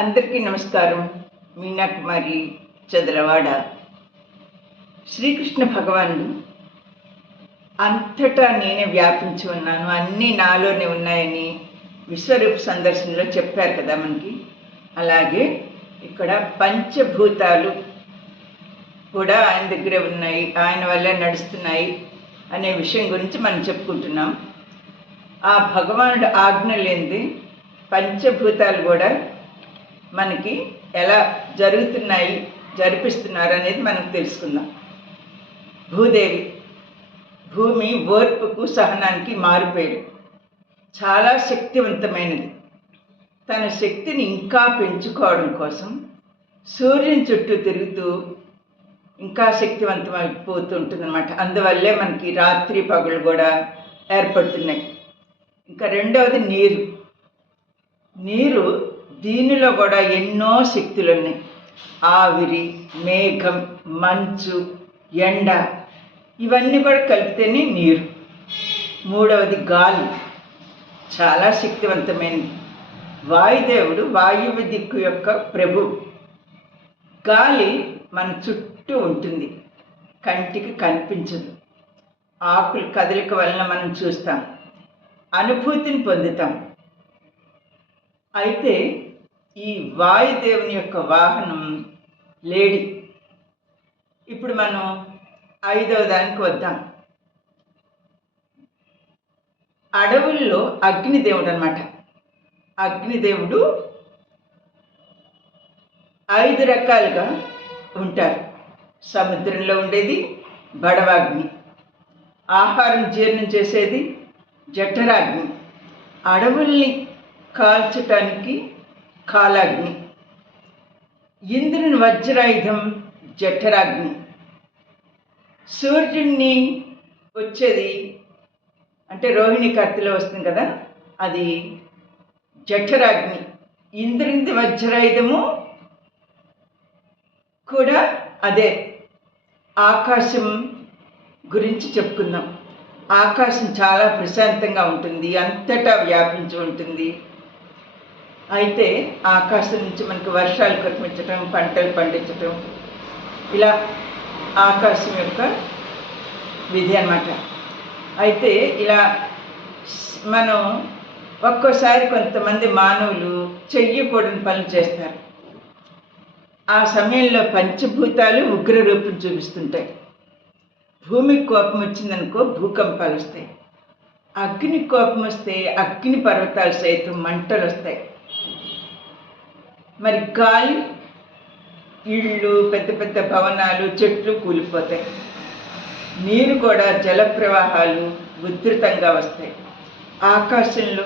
అందరికీ నమస్కారం. మీనాకుమారి చదలవాడ. శ్రీకృష్ణ భగవానుడు అంతటా నేనే వ్యాపించి ఉన్నాను, అన్నీ నాలోనే ఉన్నాయని విశ్వరూప సందర్శనలో చెప్పారు కదా మనకి. అలాగే ఇక్కడ పంచభూతాలు కూడా ఆయన దగ్గరే ఉన్నాయి, ఆయన వల్లే నడుస్తున్నాయి అనే విషయం గురించి మనం చెప్పుకుంటున్నాం. ఆ భగవానుడు ఆజ్ఞ లేనిది పంచభూతాలు కూడా మనకి ఎలా జరుగుతున్నాయి, జరిపిస్తున్నారు అనేది మనకు తెలుసుకుందాం. భూదేవి, భూమి ఓర్పుకు సహనానికి మారుపేరు. చాలా శక్తివంతమైనది. తన శక్తిని ఇంకా పెంచుకోవడం కోసం సూర్యుని చుట్టూ తిరుగుతూ ఇంకా శక్తివంతం అయిపోతుంటుంది అన్నమాట. అందువల్లే మనకి రాత్రి పగలు కూడా ఏర్పడుతున్నాయి. ఇంకా రెండవది నీరు. నీరు దీనిలో కూడా ఎన్నో శక్తులు ఉన్నాయి. ఆవిరి, మేఘం, మంచు, ఎండ, ఇవన్నీ కూడా కలిపితేనే నీరు. మూడవది గాలి, చాలా శక్తివంతమైనది. వాయుదేవుడు వాయువు దిక్కు యొక్క ప్రభు. గాలి మన చుట్టూ ఉంటుంది, కంటికి కనిపించదు. ఆకుల కదలిక వలన మనం చూస్తాం, అనుభూతిని పొందుతాం. అయితే ఈ వాయుదేవుని యొక్క వాహనం లేడి. ఇప్పుడు మనం 5వ దానికి వద్దాం. అడవుల్లో అగ్నిదేవుడు అన్నమాట. అగ్నిదేవుడు 5 రకాలుగా ఉంటారు. సముద్రంలో ఉండేది బడవాగ్ని, ఆహారం జీర్ణం చేసేది జఠరాగ్ని, అడవుల్ని కాల్చటానికి కాలాగ్ని, ఇంద్రుని వజ్రాయుధం జఠరాగ్ని, సూర్యుడిని వచ్చేది అంటే రోహిణి కత్తిలో వస్తుంది కదా, అది జఠరాగ్ని. ఇంద్రుని వజ్రాయుధము కూడా అదే. ఆకాశం గురించి చెప్పుకుందాం. ఆకాశం చాలా ప్రశాంతంగా ఉంటుంది, అంతటా వ్యాపించి ఉంటుంది. అయితే ఆకాశం నుంచి మనకు వర్షాలు కురిపించటం, పంటలు పండించటం, ఇలా ఆకాశం యొక్క విధి అన్నమాట. అయితే ఇలా మనం ఒక్కోసారి కొంతమంది మానవులు చెయ్యకూడని పనులు చేస్తారు. ఆ సమయంలో పంచభూతాలు ఉగ్ర రూపం చూపిస్తుంటాయి. భూమికి కోపం వచ్చిందనుకో భూకంపాలు వస్తాయి. అగ్ని కోపం వస్తే అగ్ని పర్వతాలు సైతం మంటలు వస్తాయి. మరి గాలి, ఇళ్ళు, పెద్ద పెద్ద భవనాలు, చెట్లు కూలిపోతాయి. నీరు కూడా జల ప్రవాహాలు ఉధృతంగా వస్తాయి. ఆకాశంలో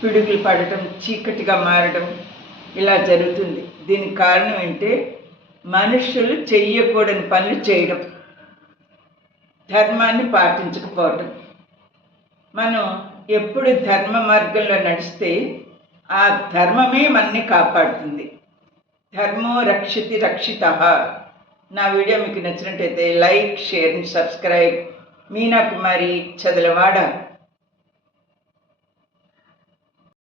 పిడుగులు పడటం, చీకటిగా మారడం, ఇలా జరుగుతుంది. దీనికి కారణం ఏంటంటే మనుషులు చెయ్యకూడని పనులు చేయడం, ధర్మాన్ని పాటించకపోవటం. మనం ఎప్పుడు ధర్మ మార్గంలో నడిస్తే ఆ ధర్మమే మనని కాపాడుతుంది. ధర్మో రక్షితి రక్షితః. నా వీడియో మీకు నచ్చినట్టయితే like, share, subscribe. Meena Kumari Chadalavada.